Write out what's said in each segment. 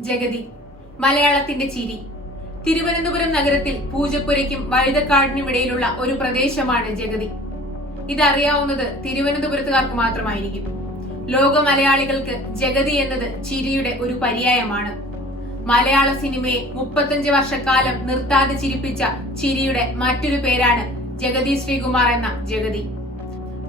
ജഗതി മലയാളത്തിന്റെ ചിരി. തിരുവനന്തപുരം നഗരത്തിൽ പൂജപ്പുരയ്ക്കും വഴുതക്കാടിനുമിടയിലുള്ള ഒരു പ്രദേശമാണ് ജഗതി. ഇതറിയാവുന്നത് തിരുവനന്തപുരത്തുകാർക്ക് മാത്രമായിരിക്കും. ലോക മലയാളികൾക്ക് ജഗതി എന്നത് ചിരിയുടെ ഒരു പര്യായമാണ്. മലയാള സിനിമയെ മുപ്പത്തഞ്ച് വർഷക്കാലം നിർത്താതെ ചിരിപ്പിച്ച ചിരിയുടെ മറ്റൊരു പേരാണ് ജഗതി ശ്രീകുമാർ എന്ന ജഗതി.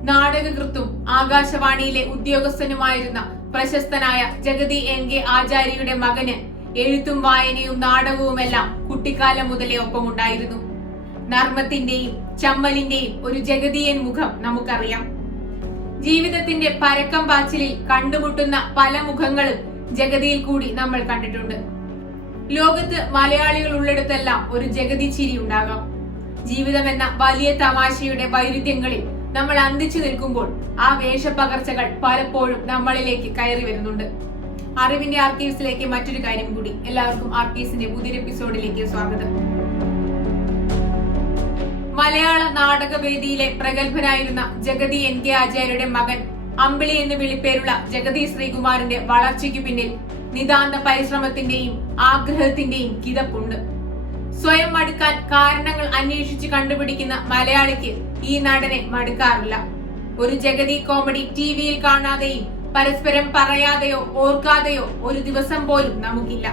നാടകകൃത്തും ആകാശവാണിയിലെ ഉദ്യോഗസ്ഥനുമായിരുന്ന പ്രശസ്തനായ ജഗതി എൻ കെ ആചാര്യയുടെ മകന് എഴുത്തും വായനയും നാടകവുമെല്ലാം കുട്ടിക്കാലം മുതലേ ഒപ്പമുണ്ടായിരുന്നു. നർമ്മത്തിന്റെയും ചമ്മലിന്റെയും ഒരു ജഗതിയൻ മുഖം നമുക്കറിയാം. ജീവിതത്തിന്റെ പരക്കം പാച്ചിലിൽ കണ്ടുമുട്ടുന്ന പല മുഖങ്ങളും ജഗതിയിൽ കൂടി നമ്മൾ കണ്ടിട്ടുണ്ട്. ലോകത്ത് മലയാളികൾ ഉള്ളിടത്തെല്ലാം ഒരു ജഗതി ചിരി ഉണ്ടാകാം. ജീവിതമെന്ന വലിയ തമാശയുടെ വൈരുദ്ധ്യങ്ങളിൽ നമ്മൾ അന്തിച്ചു നിൽക്കുമ്പോൾ ആ വേഷപ്പകർച്ചകൾ പലപ്പോഴും നമ്മളിലേക്ക് കയറി വരുന്നുണ്ട്. അറിവിന്റെ ആർക്കീവ്സിലേക്ക് മറ്റൊരു കാര്യം കൂടി. എല്ലാവർക്കും ആർക്കീവ്സിന്റെ പുതിയൊരു എപ്പിസോഡിലേക്ക് സ്വാഗതം. മലയാള നാടകവേദിയിലെ പ്രഗത്ഭനായിരുന്ന ജഗതി എൻ കെ ആചാര്യയുടെ മകൻ അമ്പിളി എന്ന് വിളിപ്പേരുള്ള ജഗതി ശ്രീകുമാറിന്റെ വളർച്ചയ്ക്ക് പിന്നിൽ നിതാന്ത പരിശ്രമത്തിന്റെയും ആഗ്രഹത്തിന്റെയും കിതപ്പുണ്ട്. സ്വയം മടുക്കാൻ കാരണങ്ങൾ അന്വേഷിച്ച് കണ്ടുപിടിക്കുന്ന മലയാളിക്ക് ഈ നടനെ മടുക്കാറില്ല. ഒരു ജഗതി കോമഡി ടിവിയിൽ കാണാതെയും പരസ്പരം പറയാതെയോ ഓർക്കാതെയോ ഒരു ദിവസം പോലും നമുക്കില്ല.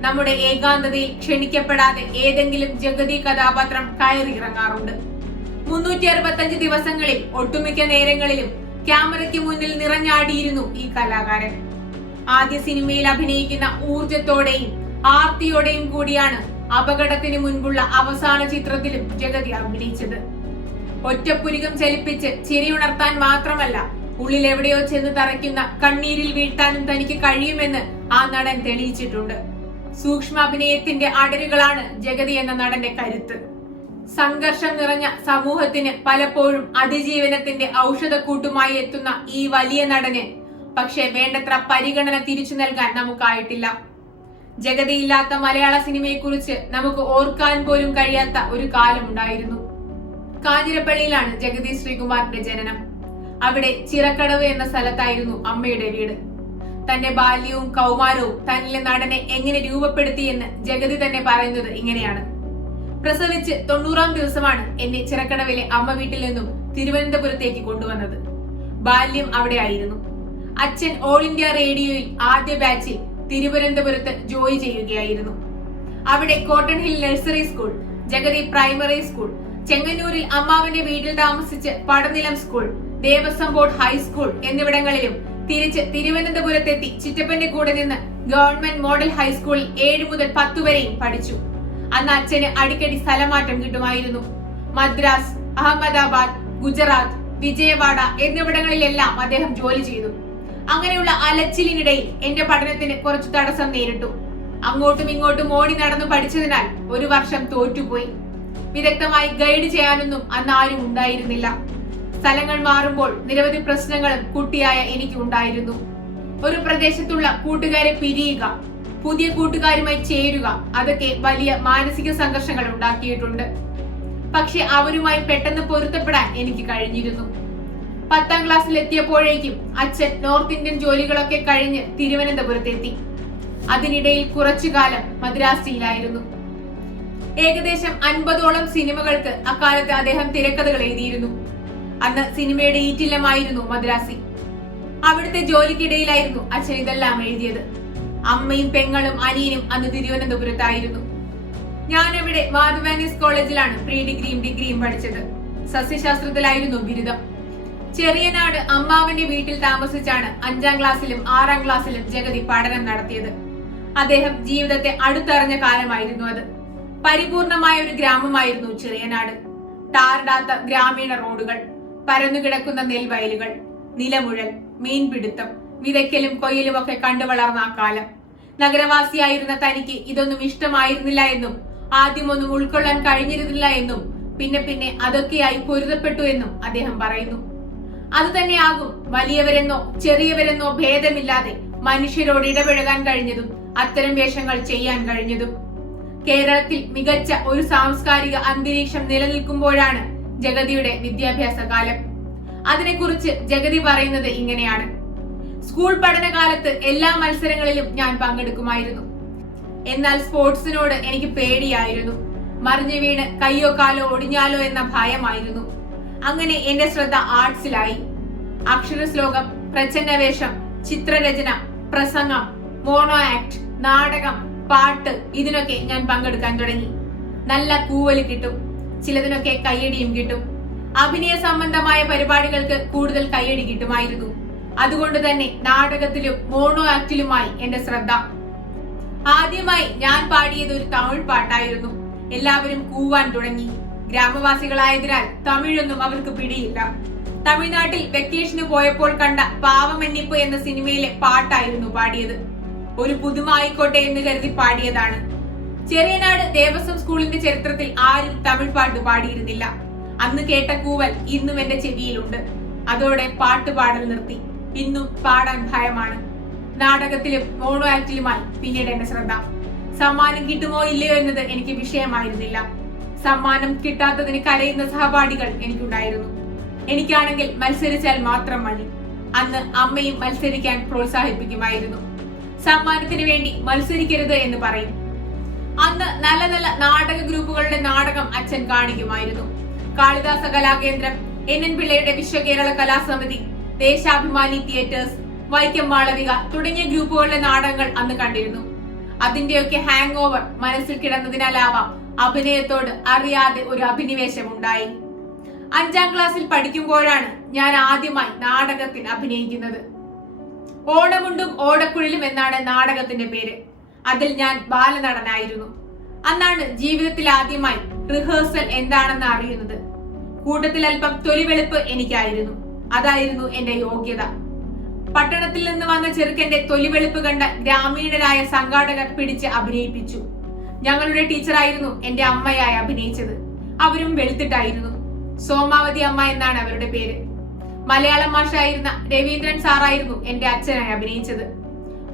നമ്മുടെ ഏകാന്തതയിൽ ക്ഷണിക്കപ്പെടാതെ ഏതെങ്കിലും ജഗതി കഥാപാത്രം കയറിയിറങ്ങാറുണ്ട്. മുന്നൂറ്റി അറുപത്തഞ്ച് ദിവസങ്ങളിൽ ഒട്ടുമിക്ക നേരങ്ങളിലും ക്യാമറയ്ക്ക് മുന്നിൽ നിറഞ്ഞാടിയിരുന്നു ഈ കലാകാരൻ. ആദ്യ സിനിമയിൽ അഭിനയിക്കുന്ന ഊർജത്തോടെയും ആർത്തിയോടെയും കൂടിയാണ് അപകടത്തിന് മുൻപുള്ള അവസാന ചിത്രത്തിലും ജഗതി അഭിനയിച്ചത്. ഒറ്റപ്പുരികം ചലിപ്പിച്ച് ചിരിയുണർത്താൻ മാത്രമല്ല ഉള്ളിൽ എവിടെയോ ചെന്ന് തറയ്ക്കുന്ന കണ്ണീരിൽ വീഴ്ത്താനും തനിക്ക് കഴിയുമെന്ന് ആ നടൻ തെളിയിച്ചിട്ടുണ്ട്. സൂക്ഷ്മ അഭിനയത്തിന്റെ അടരുകളാണ് ജഗതി എന്ന നടന്റെ കരുത്ത്. സംഘർഷം നിറഞ്ഞ സമൂഹത്തിന് പലപ്പോഴും അതിജീവനത്തിന്റെ ഔഷധക്കൂട്ടുമായി എത്തുന്ന ഈ വലിയ നടന് പക്ഷേ വേണ്ടത്ര പരിഗണന തിരിച്ചു നൽകാൻ നമുക്കായിട്ടില്ല. ജഗതിയില്ലാത്ത മലയാള സിനിമയെക്കുറിച്ച് നമുക്ക് ഓർക്കാൻ പോലും കഴിയാത്ത ഒരു കാലമുണ്ടായിരുന്നു. കാഞ്ഞിരപ്പള്ളിയിലാണ് ജഗതി ശ്രീകുമാറിന്റെ ജനനം അവിടെ ചിറക്കടവ് എന്ന സ്ഥലത്തായിരുന്നു അമ്മയുടെ വീട്. തന്റെ ബാല്യവും കൗമാരവും തന്നിലെ നടനെ എങ്ങനെ രൂപപ്പെടുത്തിയെന്ന് ജഗതി തന്നെ പറയുന്നത് ഇങ്ങനെയാണ്. പ്രസവിച്ച് തൊണ്ണൂറാം ദിവസമാണ് എന്നെ ചിറക്കടവിലെ അമ്മ വീട്ടിൽ നിന്നും തിരുവനന്തപുരത്തേക്ക് കൊണ്ടുവന്നത്. ബാല്യം അവിടെ ആയിരുന്നു. അച്ഛൻ ഓൾ ഇന്ത്യ റേഡിയോയിൽ ആദ്യ ബാച്ചിൽ തിരുവനന്തപുരത്ത് ജോലി ചെയ്യുകയായിരുന്നു. അവിടെ cotton hill nursery school Jagathy primary school ചെങ്ങന്നൂരിൽ അമ്മാവന്റെ വീട്ടിൽ താമസിച്ച് പടനിലം school Devaswom board high school എന്നിവിടങ്ങളിലും തിരിച്ച് തിരുവനന്തപുരത്തെത്തി ചിറ്റപ്പന്റെ കൂടെ നിന്ന് ഗവൺമെന്റ് മോഡൽ ഹൈസ്കൂളിൽ ഏഴ് മുതൽ പത്ത് വരെയും പഠിച്ചു. അന്ന് അച്ഛന് അടിക്കടി സ്ഥലമാറ്റം കിട്ടുമായിരുന്നു. മദ്രാസ് അഹമ്മദാബാദ് ഗുജറാത്ത് വിജയവാഡ എന്നിവിടങ്ങളിലെല്ലാം അദ്ദേഹം ജോലി ചെയ്തു. അങ്ങനെയുള്ള അലച്ചിലിനിടയിൽ എന്റെ പഠനത്തിന് കുറച്ച് തടസ്സം നേരിട്ടു. അങ്ങോട്ടും ഇങ്ങോട്ടും ഓടി നടന്നു പഠിച്ചതിനാൽ ഒരു വർഷം തോറ്റുപോയി. വിദഗ്ധമായി ഗൈഡ് ചെയ്യാനൊന്നും അന്ന് ആരും ഉണ്ടായിരുന്നില്ല. സ്ഥലങ്ങൾ മാറുമ്പോൾ നിരവധി പ്രശ്നങ്ങളും കുട്ടിയായ എനിക്ക് ഉണ്ടായിരുന്നു. ഒരു പ്രദേശത്തുള്ള കൂട്ടുകാരെ പിരിയുക പുതിയ കൂട്ടുകാരുമായി ചേരുക അതൊക്കെ വലിയ മാനസിക സംഘർഷങ്ങൾ ഉണ്ടാക്കിയിട്ടുണ്ട്. പക്ഷെ അവരുമായി പെട്ടെന്ന് പൊരുത്തപ്പെടാൻ എനിക്ക് കഴിഞ്ഞിരുന്നു. പത്താം ക്ലാസ്സിൽ എത്തിയപ്പോഴേക്കും അച്ഛൻ നോർത്ത് ഇന്ത്യൻ ജോലികളൊക്കെ കഴിഞ്ഞ് തിരുവനന്തപുരത്തെത്തി. അതിനിടയിൽ കുറച്ചു കാലം മദ്രാസിയിലായിരുന്നു ഏകദേശം അൻപതോളം സിനിമകൾക്ക് അക്കാലത്ത് അദ്ദേഹം തിരക്കഥകൾ എഴുതിയിരുന്നു. അന്ന് സിനിമയുടെ ഈറ്റില്ലമായിരുന്നു മദ്രാസി. അവിടുത്തെ ജോലിക്കിടയിലായിരുന്നു അച്ഛൻ ഇതെല്ലാം എഴുതിയത്. അമ്മയും പെങ്ങളും അനിയനും അന്ന് തിരുവനന്തപുരത്തായിരുന്നു. ഞാൻ അവിടെ മാധവാനീസ് കോളേജിലാണ് പ്രീ ഡിഗ്രിയും ഡിഗ്രിയും പഠിച്ചത്. സസ്യശാസ്ത്രത്തിലായിരുന്നു ബിരുദം. ചെറിയനാട് അമ്മാവന്റെ വീട്ടിൽ താമസിച്ചാണ് അഞ്ചാം ക്ലാസ്സിലും ആറാം ക്ലാസ്സിലും ജഗതി പഠനം നടത്തിയത്. അദ്ദേഹം ജീവിതത്തെ അടുത്തറിഞ്ഞ കാലമായിരുന്നു അത്. പരിപൂർണമായ ഒരു ഗ്രാമമായിരുന്നു ചെറിയനാട്. താറിടാത്ത ഗ്രാമീണ റോഡുകൾ പരന്നുകിടക്കുന്ന നെൽവയലുകൾ നിലമുഴൽ മീൻപിടുത്തം വിതയ്ക്കലും കൊയ്യലും ഒക്കെ കണ്ടു വളർന്ന ആ കാലം. നഗരവാസിയായിരുന്ന തനിക്ക് ഇതൊന്നും ഇഷ്ടമായിരുന്നില്ല എന്നും ആദ്യമൊന്നും ഉൾക്കൊള്ളാൻ കഴിഞ്ഞിരുന്നില്ല എന്നും പിന്നെ പിന്നെ അതൊക്കെയായി പൊരുതപ്പെട്ടു എന്നും അദ്ദേഹം പറയുന്നു. അത് തന്നെയാകും വലിയവരെന്നോ ചെറിയവരെന്നോ ഭേദമില്ലാതെ മനുഷ്യരോട് ഇടപഴകാൻ കഴിഞ്ഞതും അത്തരം വേഷങ്ങൾ ചെയ്യാൻ കഴിഞ്ഞതും. കേരളത്തിൽ മികച്ച ഒരു സാംസ്കാരിക അന്തരീക്ഷം നിലനിൽക്കുമ്പോഴാണ് ജഗതിയുടെ വിദ്യാഭ്യാസ കാലം. അതിനെക്കുറിച്ച് ജഗതി പറയുന്നത് ഇങ്ങനെയാണ്. സ്കൂൾ പഠനകാലത്ത് എല്ലാ മത്സരങ്ങളിലും ഞാൻ പങ്കെടുക്കുമായിരുന്നു. എന്നാൽ സ്പോർട്സിനോട് എനിക്ക് പേടിയായിരുന്നു. മറിഞ്ഞു വീണ് കയ്യോ കാലോ ഒടിഞ്ഞാലോ എന്ന ഭയമായിരുന്നു. അങ്ങനെ എന്റെ ശ്രദ്ധ ആർട്സിലായി. അക്ഷരശ്ലോകം പ്രചന്നവേഷം ചിത്രരചന പ്രസംഗം മോണോ ആക്ട് നാടകം പാട്ട് ഇതിനൊക്കെ ഞാൻ പങ്കെടുക്കാൻ തുടങ്ങി. നല്ല കൂവൽ കിട്ടും. ചിലതിനൊക്കെ കയ്യടിയും കിട്ടും. അഭിനയ സംബന്ധമായ പരിപാടികൾക്ക് കൂടുതൽ കയ്യടി കിട്ടുമായിരുന്നു. അതുകൊണ്ട് തന്നെ നാടകത്തിലും മോണോ ആക്ടിലുമായി എന്റെ ശ്രദ്ധ. ആദ്യമായി ഞാൻ പാടിയത് ഒരു തമിഴ് പാട്ടായിരുന്നു. എല്ലാവരും കൂവാൻ തുടങ്ങി. ഗ്രാമവാസികളായതിനാൽ തമിഴൊന്നും അവർക്ക് പിടിയില്ല. തമിഴ്നാട്ടിൽ വെക്കേഷന് പോയപ്പോൾ കണ്ട പാവമന്നിപ്പ് എന്ന സിനിമയിലെ പാട്ടായിരുന്നു പാടിയത്. ഒരു പുതുമ ആയിക്കോട്ടെ എന്ന് കരുതി പാടിയതാണ്. ചെറിയനാട് ദേവസ്വം സ്കൂളിന്റെ ചരിത്രത്തിൽ ആരും തമിഴ് പാട്ട് പാടിയിരുന്നില്ല. അന്ന് കേട്ട കൂവൽ ഇന്നും എന്റെ ചെവിയിലുണ്ട്. അതോടെ പാട്ട് പാടൽ നിർത്തി. ഇന്നും പാടാൻ ഭയമാണ്. നാടകത്തിലും മോണോ ആക്ടിലുമായി പിന്നീട് എന്റെ ശ്രദ്ധ. സമ്മാനം കിട്ടുമോ ഇല്ലയോ എന്നത് എനിക്ക് വിഷയമായിരുന്നില്ല. സമ്മാനം കിട്ടാത്തതിന് കരയുന്ന സഹപാഠികൾ എനിക്കുണ്ടായിരുന്നു. എനിക്കാണെങ്കിൽ മത്സരിച്ചാൽ മാത്രം മതി. അന്ന് അമ്മയും മത്സരിക്കാൻ പ്രോത്സാഹിപ്പിക്കുമായിരുന്നു. സമ്മാനത്തിന് വേണ്ടി മത്സരിക്കരുത് എന്ന് പറയും. അന്ന് നല്ല നല്ല നാടക ഗ്രൂപ്പുകളുടെ നാടകം അച്ഛൻ കാണിക്കുമായിരുന്നു. കാളിദാസ കലാകേന്ദ്രം എൻ എൻ പിള്ളയുടെ വിശ്വകേരള കലാസമിതി ദേശാഭിമാനി തിയേറ്റേഴ്സ് വൈക്കം മാളവിക തുടങ്ങിയ ഗ്രൂപ്പുകളുടെ നാടകങ്ങൾ അന്ന് കണ്ടിരുന്നു. അതിന്റെയൊക്കെ ഹാങ് ഓവർ മനസ്സിൽ കിടന്നതിനാലാവാം അഭിനയത്തോട് അറിയാതെ ഒരു അഭിനിവേശം ഉണ്ടായി. അഞ്ചാം ക്ലാസ്സിൽ പഠിക്കുമ്പോഴാണ് ഞാൻ ആദ്യമായി നാടകത്തിൽ അഭിനയിക്കുന്നത്. ഓണമുണ്ടും ഓടക്കുഴലും എന്നാണ് നാടകത്തിന്റെ പേര്. അതിൽ ഞാൻ ബാലനടനായിരുന്നു. അന്നാണ് ജീവിതത്തിൽ ആദ്യമായി റിഹേഴ്സൽ എന്താണെന്ന് അറിയുന്നത്. കൂട്ടത്തിൽ അല്പം തൊലിവെളുപ്പ് എനിക്കായിരുന്നു. അതായിരുന്നു എന്റെ യോഗ്യത. പട്ടണത്തിൽ നിന്ന് വന്ന ചെറുക്കന്റെ തൊലിവെളുപ്പ് കണ്ട ഗ്രാമീണരായ സംഘാടകർ പിടിച്ച് അഭിനയിപ്പിച്ചു. ഞങ്ങളുടെ ടീച്ചറായിരുന്നു എന്റെ അമ്മയായി അഭിനയിച്ചത്. അവരും വെളുത്തിട്ടായിരുന്നു. സോമാവതി അമ്മ എന്നാണ് അവരുടെ പേര്. മലയാളം മാഷായിരുന്ന രവീന്ദ്രൻ സാറായിരുന്നു എന്റെ അച്ഛനായി അഭിനയിച്ചത്.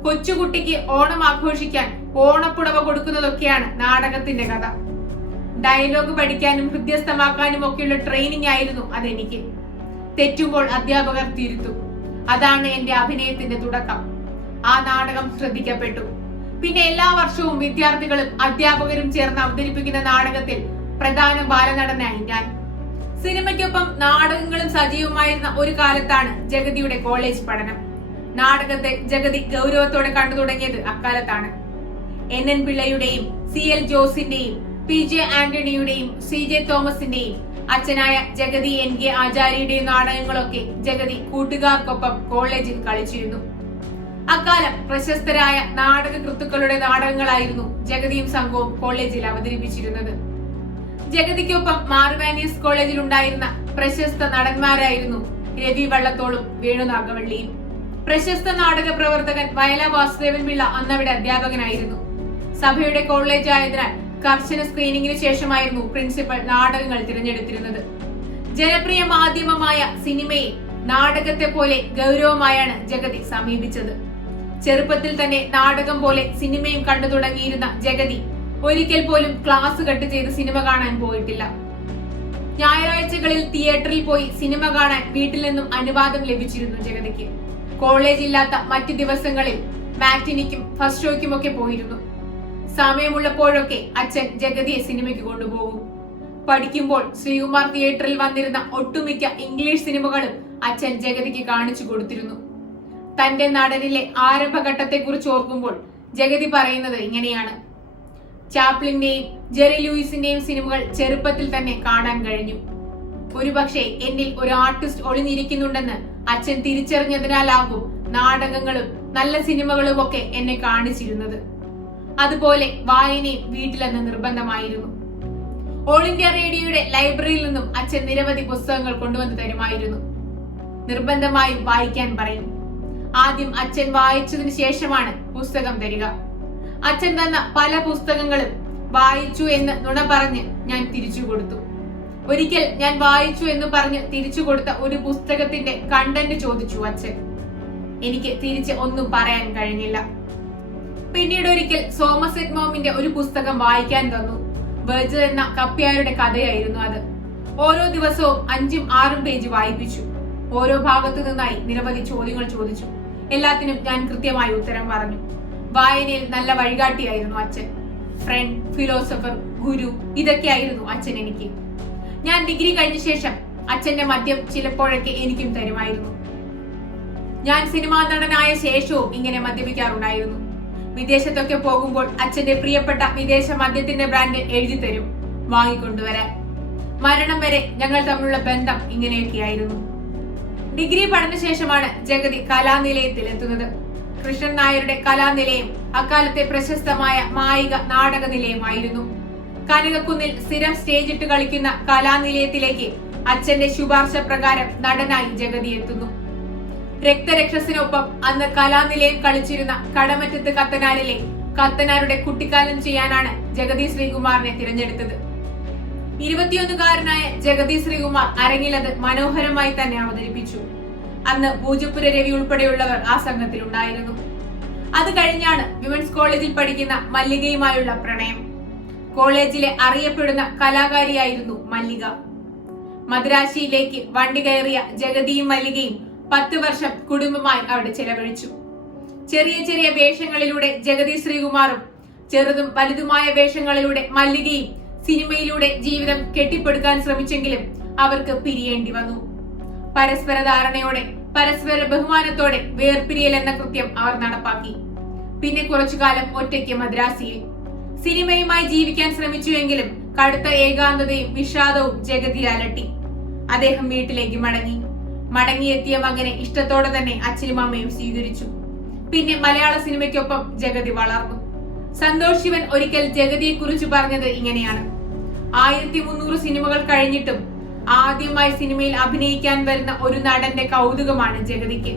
കൊച്ചുകുട്ടിക്ക് ഓണം ആഘോഷിക്കാൻ ഓണപ്പുടവ കൊടുക്കുന്നതൊക്കെയാണ് നാടകത്തിന്റെ കഥ. ഡയലോഗ് പഠിക്കാനും ഹൃദ്യസ്ഥമാക്കാനും ഒക്കെയുള്ള ട്രെയിനിങ് ആയിരുന്നു അതെനിക്ക്. തെറ്റുമ്പോൾ അധ്യാപകർ തിരുത്തും. അതാണ് എന്റെ അഭിനയത്തിന്റെ തുടക്കം. ആ നാടകം ശ്രദ്ധിക്കപ്പെട്ടു. പിന്നെ എല്ലാ വർഷവും വിദ്യാർത്ഥികളും അധ്യാപകരും ചേർന്ന് അവതരിപ്പിക്കുന്ന നാടകത്തിൽ പ്രധാന ബാലനടനായി ഞാൻ സിനിമയ്ക്കൊപ്പം നാടകങ്ങളും സജീവമായിരുന്ന ഒരു കാലത്താണ് ജഗതിയുടെ കോളേജ് പഠനം. നാടകത്തെ ജഗതി ഗൗരവത്തോടെ കണ്ടു തുടങ്ങിയത് അക്കാലത്താണ്. എൻ എൻ പിള്ളയുടെയും സി എൽ ജോസിന്റെയും പി ജെ ആന്റണിയുടെയും സി ജെ തോമസിന്റെയും അച്ഛനായ ജഗതി എൻ കെ ആചാര്യയുടെയും നാടകങ്ങളൊക്കെ ജഗതി കൂട്ടുകാർക്കൊപ്പം കോളേജിൽ കളിച്ചിരുന്നു. അക്കാലം പ്രശസ്തരായ നാടക കൃത്തുക്കളുടെ നാടകങ്ങളായിരുന്നു ജഗതിയും സംഘവും കോളേജിൽ അവതരിപ്പിച്ചിരുന്നത്. ജഗതിക്കൊപ്പം മാർവാനീസ് കോളേജിൽ ഉണ്ടായിരുന്ന പ്രശസ്ത നടന്മാരായിരുന്നു രവി വള്ളത്തോളും വേണു നാഗവള്ളിയും. പ്രശസ്ത നാടക പ്രവർത്തകൻ വയല വാസുദേവൻ പിള്ള അന്നവിടെ അധ്യാപകനായിരുന്നു. സഭയുടെ കോളേജ് ആയതിനാൽ കർശന സ്ക്രീനിങ്ങിന് ശേഷമായിരുന്നു പ്രിൻസിപ്പൽ നാടകങ്ങൾ തിരഞ്ഞെടുത്തിരുന്നത്. ജനപ്രിയ മാധ്യമമായ സിനിമയെ നാടകത്തെ പോലെ ഗൗരവമായാണ് ജഗതി സമീപിച്ചത്. ചെറുപ്പത്തിൽ തന്നെ നാടകം പോലെ സിനിമയും കണ്ടു തുടങ്ങിയിരുന്ന ജഗതി ഒരിക്കൽ പോലും ക്ലാസ് കട്ട് ചെയ്ത് സിനിമ കാണാൻ പോയിട്ടില്ല. ഞായറാഴ്ചകളിൽ തിയേറ്ററിൽ പോയി സിനിമ കാണാൻ വീട്ടിൽ നിന്നും അനുവാദം ലഭിച്ചിരുന്നു ജഗതിക്ക് കോളേജ് ഇല്ലാത്ത മറ്റു ദിവസങ്ങളിൽ മാറ്റിനിക്കും ഫസ്റ്റ് ഷോയ്ക്കും ഒക്കെ പോയിരുന്നു. സമയമുള്ളപ്പോഴൊക്കെ അച്ഛൻ ജഗതിയെ സിനിമയ്ക്ക് കൊണ്ടുപോകും. പഠിക്കുമ്പോൾ ശ്രീകുമാർ തിയേറ്ററിൽ വന്നിരുന്ന ഒട്ടുമിക്ക ഇംഗ്ലീഷ് സിനിമകളും അച്ഛൻ ജഗതിക്ക് കാണിച്ചു കൊടുത്തിരുന്നു. തന്റെ നടനിലെ ആരംഭഘട്ടത്തെക്കുറിച്ച് ഓർക്കുമ്പോൾ ജഗതി പറയുന്നത് ഇങ്ങനെയാണ്. ചാപ്ലിന്റെയും ജെറി ലൂയിസിന്റെയും സിനിമകൾ ചെറുപ്പത്തിൽ തന്നെ കാണാൻ കഴിഞ്ഞു. ഒരുപക്ഷെ എന്നിൽ ഒരു ആർട്ടിസ്റ്റ് ഒളിഞ്ഞിരിക്കുന്നുണ്ടെന്ന് അച്ഛൻ തിരിച്ചറിഞ്ഞതിനാലാകും നാടകങ്ങളും നല്ല സിനിമകളും ഒക്കെ എന്നെ കാണിച്ചിരുന്നത്. അതുപോലെ വായനയും വീട്ടിലെന്ന് നിർബന്ധമായിരുന്നു. ഓൾ ഇന്ത്യ റേഡിയോയുടെ ലൈബ്രറിയിൽ നിന്നും അച്ഛൻ നിരവധി പുസ്തകങ്ങൾ കൊണ്ടുവന്ന് തരുമായിരുന്നു. നിർബന്ധമായും വായിക്കാൻ പറയും. ആദ്യം അച്ഛൻ വായിച്ചതിന് ശേഷമാണ് പുസ്തകം തരിക. അച്ഛൻ തന്ന പല പുസ്തകങ്ങളും വായിച്ചു എന്ന് നുണ പറഞ്ഞ് ഞാൻ തിരിച്ചു കൊടുത്തു. ഒരിക്കൽ ഞാൻ വായിച്ചു എന്ന് പറഞ്ഞ് തിരിച്ചു കൊടുത്ത ഒരു പുസ്തകത്തിന്റെ കണ്ടന്റ് ചോദിച്ചു അച്ഛൻ. എനിക്ക് തിരിച്ച് ഒന്നും പറയാൻ കഴിഞ്ഞില്ല. പിന്നീട് ഒരിക്കൽ സോമസെറ്റ് മോമിന്റെ ഒരു പുസ്തകം വായിക്കാൻ തന്നു. ബർജർ എന്ന കപ്പ്യാരുടെ കഥയായിരുന്നു അത്. ഓരോ ദിവസവും അഞ്ചും ആറും പേജ് വായിപ്പിച്ചു. ഓരോ ഭാഗത്തു നിന്നായി നിരവധി ചോദ്യങ്ങൾ ചോദിച്ചു. എല്ലാത്തിനും ഞാൻ കൃത്യമായി ഉത്തരം പറഞ്ഞു. വായനയിൽ നല്ല വഴികാട്ടിയായിരുന്നു അച്ഛൻ. ഫ്രണ്ട് ഫിലോസഫർ ഗുരു ഇതൊക്കെയായിരുന്നു അച്ഛൻ എനിക്ക്. ഞാൻ ഡിഗ്രി കഴിഞ്ഞ ശേഷം അച്ഛന്റെ മദ്യം ചിലപ്പോഴൊക്കെ എനിക്കും തരുമായിരുന്നു. ഞാൻ സിനിമാ നടനായ ശേഷവും ഇങ്ങനെ മദ്യപിക്കാറുണ്ടായിരുന്നു. വിദേശത്തൊക്കെ പോകുമ്പോൾ അച്ഛന്റെ പ്രിയപ്പെട്ട വിദേശ മദ്യത്തിന്റെ ബ്രാൻഡ് എഴുതി തരും വാങ്ങിക്കൊണ്ടുവരാൻ. മരണം വരെ ഞങ്ങൾ തമ്മിലുള്ള ബന്ധം ഇങ്ങനെയൊക്കെയായിരുന്നു. ഡിഗ്രി പഠന ശേഷമാണ് ജഗതി കലാനിലയത്തിൽ എത്തുന്നത് കൃഷ്ണൻ നായരുടെ കലാനിലയം അക്കാലത്തെ പ്രശസ്തമായ മായിക നാടക നിലയമായിരുന്നു. കനകക്കുന്നിൽ സ്ഥിരം സ്റ്റേജ് ഇട്ട് കളിക്കുന്ന കലാനിലയത്തിലേക്ക് അച്ഛന്റെ ശുപാർശ പ്രകാരം നടനായി ജഗതി എത്തുന്നു. രക്തരക്ഷസിനൊപ്പം അന്ന് കലാനിലയം കളിച്ചിരുന്ന കടമറ്റത്ത് കത്തനാരിലെ കത്തനാരുടെ കുട്ടിക്കാലം ചെയ്യാനാണ് ജഗതി ശ്രീകുമാറിനെ തിരഞ്ഞെടുത്തത്. ഇരുപത്തിയൊന്നുകാരനായ ജഗതി ശ്രീകുമാർ അരങ്ങിലത് മനോഹരമായി തന്നെ അവതരിപ്പിച്ചു. അന്ന് പൂജപ്പുര രവി ഉൾപ്പെടെയുള്ളവർ ആ സംഘത്തിലുണ്ടായിരുന്നു. അത് കഴിഞ്ഞാണ് വിമൻസ് കോളേജിൽ പഠിക്കുന്ന മല്ലികയുമായുള്ള പ്രണയം. കോളേജിലെ അറിയപ്പെടുന്ന കലാകാരിയായിരുന്നു മല്ലിക. മദ്രാശിയിലേക്ക് വണ്ടി കയറിയ ജഗതിയും മല്ലികയും പത്ത് വർഷം കുടുംബമായി അവിടെ ചെലവഴിച്ചു. ചെറിയ ചെറിയ വേഷങ്ങളിലൂടെ ജഗതി ശ്രീകുമാറും ചെറുതും വലുതുമായ വേഷങ്ങളിലൂടെ മല്ലികയും സിനിമയിലൂടെ ജീവിതം കെട്ടിപ്പടുക്കാൻ ശ്രമിച്ചെങ്കിലും അവർക്ക് പിരിയേണ്ടി വന്നു. പരസ്പര ധാരണയോടെ പരസ്പര ബഹുമാനത്തോടെ വേർപിരിയൽ എന്ന കൃത്യം അവർ നടപ്പാക്കി. പിന്നെ കുറച്ചു കാലം ഒറ്റയ്ക്ക് മദ്രാസിയിൽ. സിനിമയുമായി ജീവിക്കാൻ ശ്രമിച്ചുവെങ്കിലും കടുത്ത ഏകാന്തതയും വിഷാദവും ജഗതി അലട്ടി. അദ്ദേഹം വീട്ടിലേക്ക് മടങ്ങി. മടങ്ങിയെത്തിയ മകനെ ഇഷ്ടത്തോടെ തന്നെ അച്ഛനും അമ്മയും സ്വീകരിച്ചു. പിന്നെ മലയാള സിനിമയ്ക്കൊപ്പം ജഗതി വളർന്നു. സന്തോഷ് ശിവൻ ഒരിക്കൽ ജഗതിയെ കുറിച്ച് പറഞ്ഞത് ഇങ്ങനെയാണ്. ആയിരത്തി മുന്നൂറ് സിനിമകൾ കഴിഞ്ഞിട്ടും ആദ്യമായി സിനിമയിൽ അഭിനയിക്കാൻ വരുന്ന ഒരു നടന്റെ കൗതുകമാണ് ജഗതിക്ക്.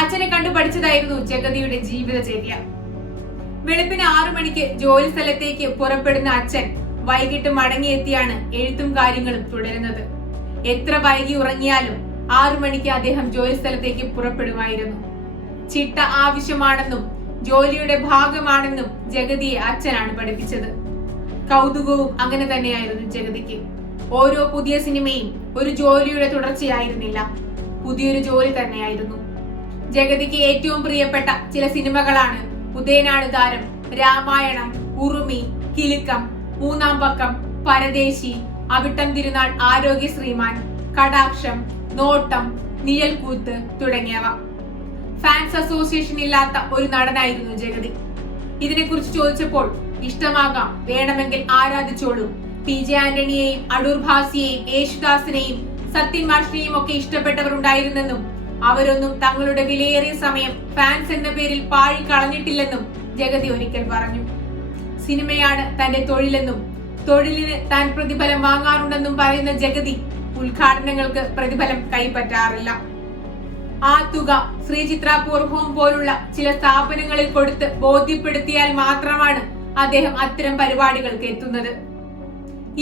അച്ഛനെ കണ്ടു പഠിച്ചതായിരുന്നു ജഗതിയുടെ ജീവിതചര്യ. വെളുപ്പിന് ആറു മണിക്ക് ജോലി സ്ഥലത്തേക്ക് പുറപ്പെടുന്ന അച്ഛൻ വൈകിട്ട് മടങ്ങിയെത്തിയാണ് എഴുത്തും കാര്യങ്ങളും തുടരുന്നത്. എത്ര വൈകി ഉറങ്ങിയാലും ആറു മണിക്ക് അദ്ദേഹം ജോലി സ്ഥലത്തേക്ക് പുറപ്പെടുമായിരുന്നു. ചിട്ട ആവശ്യമാണെന്നും ജോലിയുടെ ഭാഗമാണെന്നും ജഗതിയെ അച്ഛനാണ് പഠിപ്പിച്ചത്. കൗതുകവും അങ്ങനെ തന്നെയായിരുന്നു ജഗതിക്ക്. ഓരോ പുതിയ സിനിമയും ഒരു ജോലിയുടെ തുടർച്ചയായിരുന്നില്ല. പുതിയൊരു ജോലി തന്നെയായിരുന്നു. ജഗതിക്ക് ഏറ്റവും പ്രിയപ്പെട്ട ചില സിനിമകളാണ് ഉദയനാട് താരം രാമായണം ഉറുമി കിലുക്കം മൂന്നാം പക്കം പരദേശി അവിട്ടം തിരുനാൾ ആരോഗ്യ ശ്രീമാൻ കടാക്ഷം നോട്ടം നിഴൽക്കൂത്ത് തുടങ്ങിയവ. ഫാൻസ് അസോസിയേഷൻ ഇല്ലാത്ത ഒരു നടനായിരുന്നു ജഗതി. ഇതിനെക്കുറിച്ച് ചോദിച്ചപ്പോൾ ഇഷ്ടമാകാം വേണമെങ്കിൽ ആരാധിച്ചോളൂ പി ജെ ആന്റണിയെയും അടൂർ ഭാസിയെയും യേശുദാസിനെയും സത്യൻ മാഷിനെയും ഒക്കെ ഇഷ്ടപ്പെട്ടവരുണ്ടായിരുന്നെന്നും അവരൊന്നും തങ്ങളുടെ വിലയേറിയ സമയം ഫാൻസ് എന്ന പേരിൽ പാഴി കളഞ്ഞിട്ടില്ലെന്നും ജഗതി ഒരിക്കൽ പറഞ്ഞു. സിനിമയാണ് തന്റെ തൊഴിലെന്നും തൊഴിലിന് താൻ പ്രതിഫലം വാങ്ങാറുണ്ടെന്നും പറയുന്ന ജഗതി ഉദ്ഘാടനങ്ങൾക്ക് പ്രതിഫലം കൈപ്പറ്റാറില്ല. ആ തുക ശ്രീചിത്ര പൂർവവും പോലുള്ള ചില സ്ഥാപനങ്ങളിൽ കൊടുത്ത് ബോധ്യപ്പെടുത്തിയാൽ മാത്രമാണ് അദ്ദേഹം അത്തരം പരിപാടികൾക്ക് എത്തുന്നത്.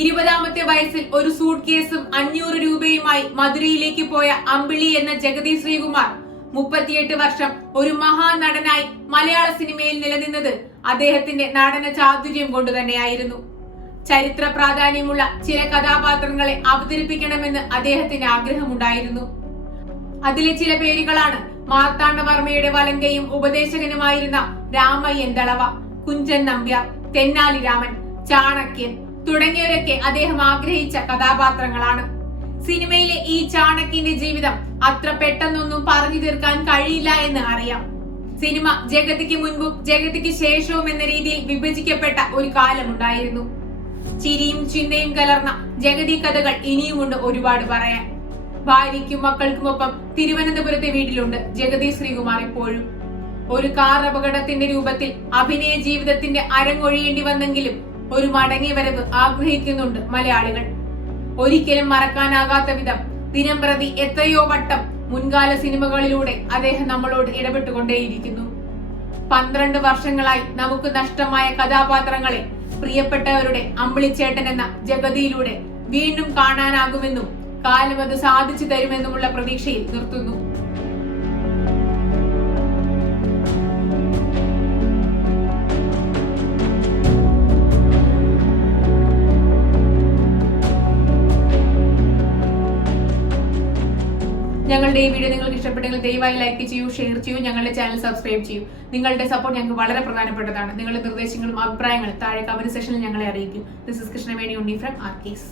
ഇരുപതാമത്തെ വയസ്സിൽ ഒരു സൂട്ട് കേസും അഞ്ഞൂറ് രൂപയുമായി മധുരയിലേക്ക് പോയ അമ്പിളി എന്ന ജഗതി ശ്രീകുമാർ മുപ്പത്തിയെട്ട് വർഷം ഒരു മഹാനടനായി മലയാള സിനിമയിൽ നിലനിന്നത് അദ്ദേഹത്തിന്റെ നടന ചാതുര്യം കൊണ്ട് തന്നെയായിരുന്നു. ചരിത്ര പ്രാധാന്യമുള്ള ചില കഥാപാത്രങ്ങളെ അവതരിപ്പിക്കണമെന്ന് അദ്ദേഹത്തിന് ആഗ്രഹമുണ്ടായിരുന്നു. അതിലെ ചില പേരുകളാണ് മാർത്താണ്ഡവർമ്മയുടെ വലങ്കയും ഉപദേശകനുമായിരുന്ന രാമയ്യൻ ദളവ കുഞ്ചൻ നമ്പ്യാർ തെന്നാലി രാമൻ ചാണക്യൻ തുടങ്ങിയവരൊക്കെ അദ്ദേഹം ആഗ്രഹിച്ച കഥാപാത്രങ്ങളാണ്. സിനിമയിലെ ഈ ചാണക്യന്റെ ജീവിതം അത്ര പെട്ടെന്നൊന്നും പറഞ്ഞു തീർക്കാൻ കഴിയില്ല എന്ന് അറിയാം. സിനിമ ജഗതിക്ക് മുൻപും ജഗതിക്ക് ശേഷവും എന്ന രീതിയിൽ വിഭജിക്കപ്പെട്ട ഒരു കാലമുണ്ടായിരുന്നു ചിരിയും ചിന്തയും കലർന്ന ജഗതി കഥകൾ ഇനിയുമുണ്ട് ഒരുപാട് പറയാൻ. ഭാര്യയ്ക്കും മക്കൾക്കുമൊപ്പം തിരുവനന്തപുരത്തെ വീട്ടിലുണ്ട് ജഗതി ശ്രീകുമാർ ഇപ്പോഴും. ഒരു കാർ അപകടത്തിന്റെ രൂപത്തിൽ അഭിനയ ജീവിതത്തിന്റെ അരങ്ങൊഴിയേണ്ടി വന്നെങ്കിലും ഒരു മടങ്ങി വരവ് ആഗ്രഹിക്കുന്നുണ്ട് മലയാളികൾ. ഒരിക്കലും മറക്കാനാകാത്ത വിധം ദിനം പ്രതി എത്രയോ വട്ടം മുൻകാല സിനിമകളിലൂടെ അദ്ദേഹം നമ്മളോട് ഇടപെട്ടുകൊണ്ടേയിരിക്കുന്നു. പന്ത്രണ്ട് വർഷങ്ങളായി നമുക്ക് നഷ്ടമായ കഥാപാത്രങ്ങളെ പ്രിയപ്പെട്ടവരുടെ അമ്പിളിച്ചേട്ടൻ എന്ന ജഗതിയിലൂടെ വീണ്ടും കാണാനാകുമെന്നും കാലം അത് സാധിച്ചു തരുമെന്നുമുള്ള പ്രതീക്ഷയിൽ നിർത്തുന്നു. ഞങ്ങളുടെ ഈ വീഡിയോ നിങ്ങൾക്ക് ഇഷ്ടപ്പെട്ടെങ്കിൽ ദയവായി ലൈക്ക് ചെയ്യൂ ഷെയർ ചെയ്യൂ ഞങ്ങളുടെ ചാനൽ സബ്സ്ക്രൈബ് ചെയ്യൂ. നിങ്ങളുടെ സപ്പോർട്ട് ഞങ്ങൾക്ക് വളരെ പ്രധാനപ്പെട്ടതാണ്. നിങ്ങളുടെ നിർദ്ദേശങ്ങളും അഭിപ്രായങ്ങളും താഴെ കമന്റ് സെക്ഷനിൽ ഞങ്ങളെ അറിയിക്കും. This is Krishnaveni Unni from R case